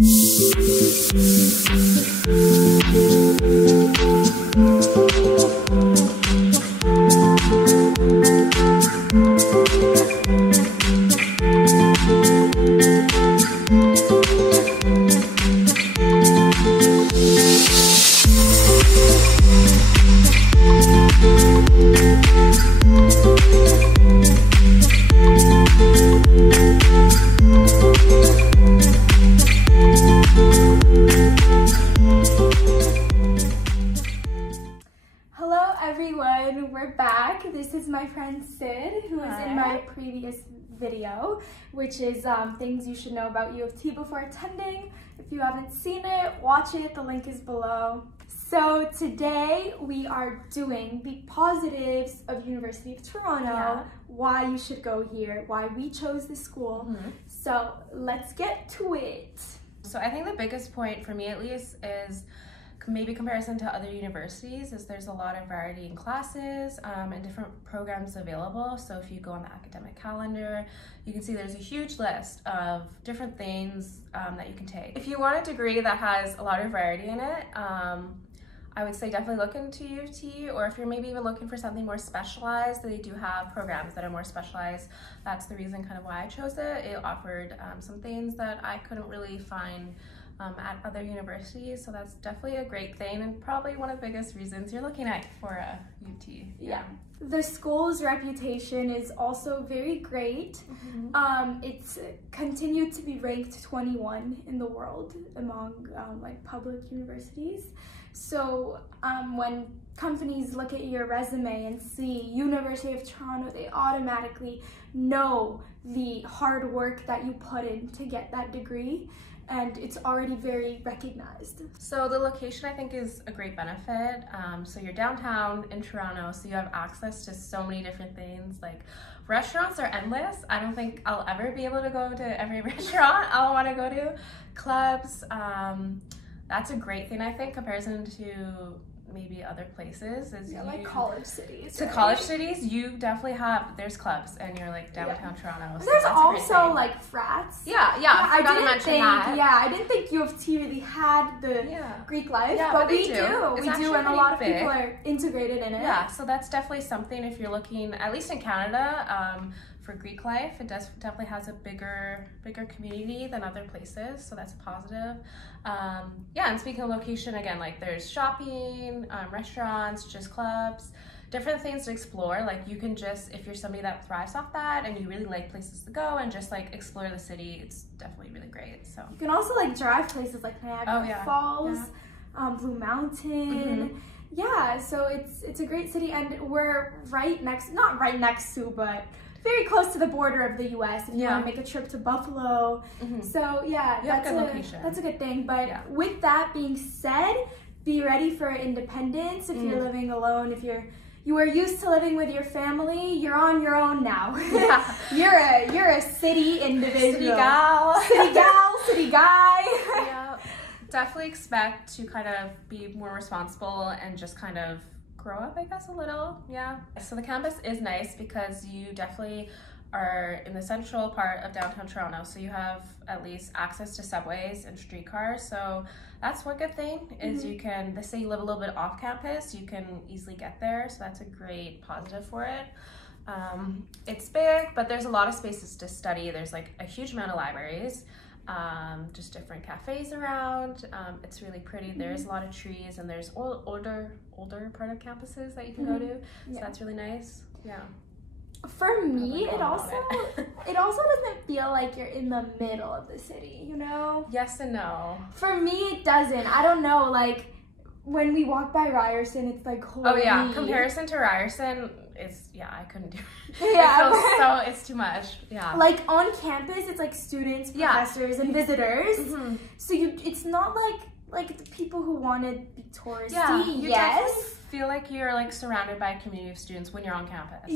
Hello everyone, we're back. This is my friend Sid, who was in my previous video, which is things you should know about U of T before attending. If you haven't seen it, watch it, the link is below. So today we are doing the positives of University of Toronto, why you should go here, why we chose this school. So let's get to it. So I think the biggest point for me at least is maybe comparison to other universities is there's a lot of variety in classes and different programs available. So if you go on the academic calendar, you can see there's a huge list of different things that you can take. If you want a degree that has a lot of variety in it, I would say definitely look into U of T, or if you're maybe even looking for something more specialized, they do have programs that are more specialized. That's the reason kind of why I chose it. It offered some things that I couldn't really find at other universities, so that's definitely a great thing and probably one of the biggest reasons you're looking at for a UT. Yeah. The school's reputation is also very great. It's continued to be ranked 21 in the world among like public universities. So when companies look at your resume and see University of Toronto, they automatically know the hard work that you put in to get that degree, and it's already very recognized. So the location I think is a great benefit. So you're downtown in Toronto, so you have access to so many different things. Like restaurants are endless. I don't think I'll ever be able to go to every restaurant I'll want to go to. Clubs, that's a great thing I think, comparison to maybe other places. Is like college cities. To college cities, you definitely have, there's clubs and you're like downtown Toronto. So there's also like frats. I forgot to mention that. I didn't think U of T really had the Greek life, but we do. We do, and a lot of people are integrated in it. Yeah, so that's definitely something if you're looking, at least in Canada, for Greek life, it definitely has a bigger community than other places, so that's a positive. And speaking of location, again, like there's shopping, restaurants, just clubs, different things to explore. Like you can just, if you're somebody that thrives off that and you really like places to go and just like explore the city, it's definitely really great. So you can also like drive places like Niagara Falls, Blue Mountain. Yeah, so it's a great city, and we're not right next to, but very close to the border of the U.S. if you want to make a trip to Buffalo. So that's a good thing. But with that being said, be ready for independence. If you're living alone, if you were used to living with your family, you're on your own now. You're a city individual. City guy. Definitely expect to kind of be more responsible and just kind of grow up, I guess, a little. So the campus is nice because you definitely are in the central part of downtown Toronto, so you have at least access to subways and streetcars. So that's one good thing is you can, let's say you live a little bit off campus, you can easily get there, so that's a great positive for it. It's big, but there's a lot of spaces to study. There's like a huge amount of libraries, just different cafes around. It's really pretty. There's a lot of trees, and there's older part of campuses that you can go to, so that's really nice. For me, it also doesn't feel like you're in the middle of the city, you know? Yes and no. For me, it doesn't. I don't know, like when we walk by Ryerson, it's like holy. Comparison to Ryerson is, I couldn't do it. It's too much. Like on campus, it's like students, professors, and visitors. So it's not like the people who want to be touristy. You definitely feel like you're like surrounded by a community of students when you're on campus.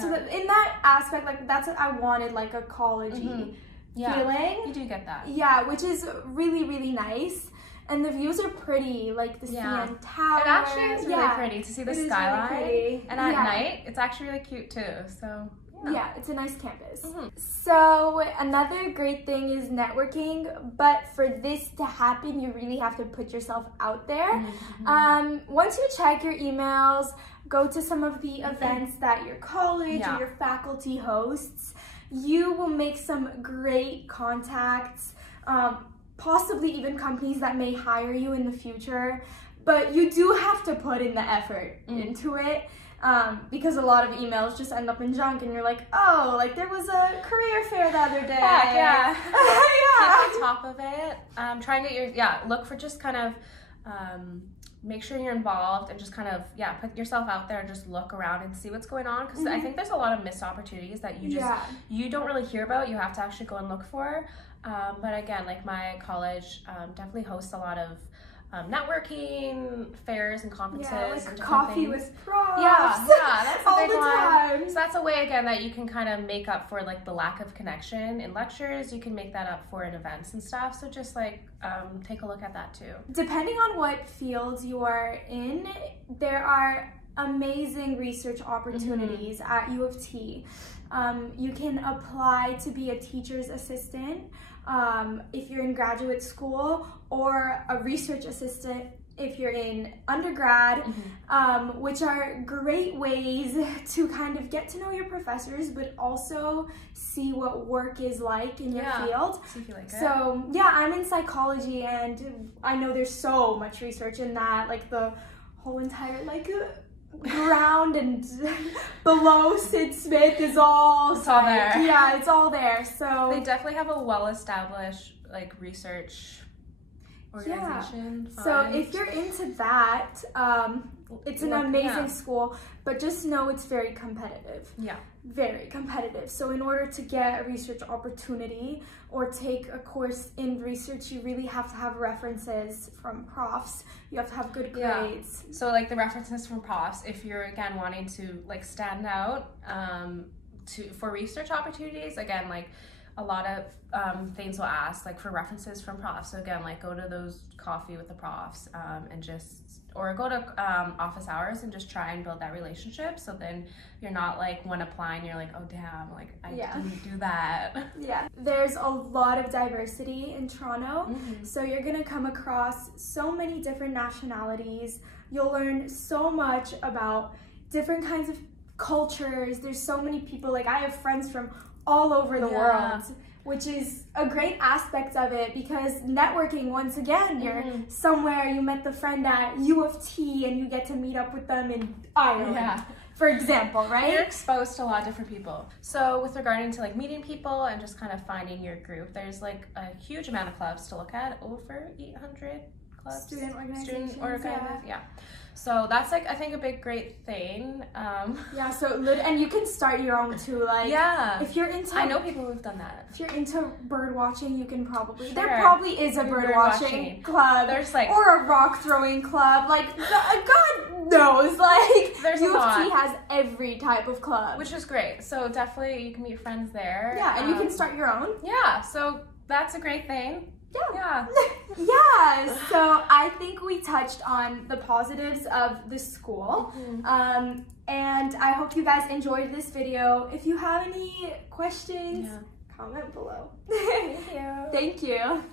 So in that aspect, like that's what I wanted, like a college-y feeling. You do get that. Which is really, really nice. And the views are pretty, like the CN Tower. It actually is really pretty to see the skyline. Really and at night, it's actually really cute too. So Yeah, it's a nice campus. So another great thing is networking, but for this to happen, you really have to put yourself out there. Once you check your emails, go to some of the events that your college or your faculty hosts, you will make some great contacts, possibly even companies that may hire you in the future, but you do have to put in the effort into it. Because a lot of emails just end up in junk and you're like, oh, like there was a career fair the other day. Yeah. Keep on top of it. Try and get your, look for just kind of, make sure you're involved and just kind of, put yourself out there and just look around and see what's going on. Because I think there's a lot of missed opportunities that you just, you don't really hear about. You have to actually go and look for. But again, like my college definitely hosts a lot of networking fairs and conferences, like and coffee things. With profs. That's a all big the one. time. So that's a way again that you can kind of make up for like the lack of connection in lectures. You can make that up for in events and stuff. So just like take a look at that too. Depending on what fields you are in, there are amazing research opportunities at U of T. You can apply to be a teacher's assistant if you're in graduate school, or a research assistant if you're in undergrad, which are great ways to kind of get to know your professors, but also see what work is like in your field. See if you like it. So yeah, I'm in psychology, and I know there's so much research in that, like the whole entire like ground and below Sid Smith is all it's all there. Yeah, it's all there. So they definitely have a well-established like research organization. So if you're into that, it's an amazing school, but just know it's very competitive. Very competitive. So in order to get a research opportunity or take a course in research, you really have to have references from profs. You have to have good grades. So like the references from profs, if you're again wanting to like stand out for research opportunities, again, like a lot of things will ask like for references from profs. So again, like go to those coffee with the profs and just, or go to office hours and just try and build that relationship. So then you're not like when applying, you're like, oh damn, like I didn't do that. There's a lot of diversity in Toronto. So you're gonna come across so many different nationalities. You'll learn so much about different kinds of cultures. There's so many people, like I have friends from all over the world, which is a great aspect of it, because networking, once again, you're somewhere, you met the friend at U of T and you get to meet up with them in Ireland, for example, right? You're exposed to a lot of different people. So with regarding to like meeting people and just kind of finding your group, there's like a huge amount of clubs to look at, over 800 clubs. Student organizations, So that's like, I think a big great thing. And you can start your own too, like if you're into, I know people who've done that. If you're into bird watching, you can probably, there probably is a bird watching club. There's like, or a rock throwing club, like God knows, like there's U of T has every type of club. Which is great. So definitely you can meet friends there. And you can start your own. So that's a great thing. So I think we touched on the positives of the school, and I hope you guys enjoyed this video. If you have any questions, comment below. Thank you. Thank you.